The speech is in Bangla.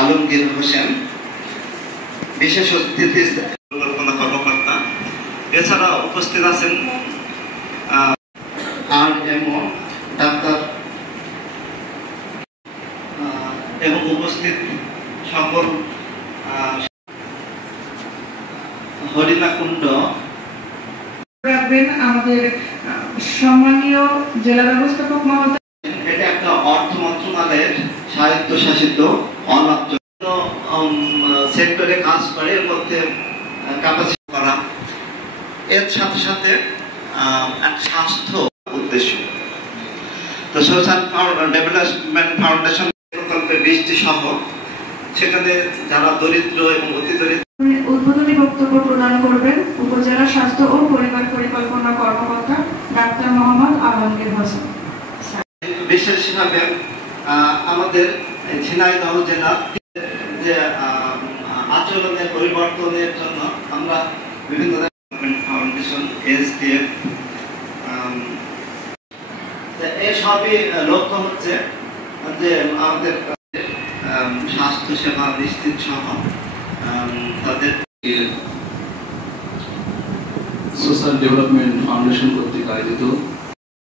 আলমগীর হোসেন, বিশেষ অতিথি কর্মকর্তা। এছাড়া উপস্থিত আছেন RMO ডাক্তার এবং উপস্থিত সকল হরিণাকুণ্ড রাখবেন আমাদের সম্মানীয় জেলা ব্যবস্থাপক মহোদয়। এটা একটা অর্থ মন্ত্রণালয়ের স্বায়ত্তশাসিত অলাভজনক সেক্টরে কাজ করে, এর মধ্যে ক্যাপাসিটি করা, এর সাথে সাথে এক স্বাস্থ্য উদ্দেশ্য। তো সোশ্যাল ডেভেলপমেন্ট ফাউন্ডেশন প্রকল্পে 20টি সহ, সেখানে যারা দরিদ্র এবং অতি দরিদ্র। উদ্বোধনী বক্তব্য প্রদান করবেন উপজেলা স্বাস্থ্য ও পরিবার পরিকল্পনা কর্মকর্তা ডাক্তার মোহাম্মদ আলমগীর হোসেন। বিশেষভাবে আমাদের ঝিনাইদহ জেলা যে আচরণের পরিবর্তনের জন্য আমরা বিভিন্ন ফাউন্ডেশন, SDF, এই সবই লক্ষ্য হচ্ছে যে আমাদের স্বাস্থ্য সেবা নিশ্চিত সহ তাদের সোশ্যাল ডেভেলপমেন্ট ফাউন্ডেশন কর্তৃক আয়োজিত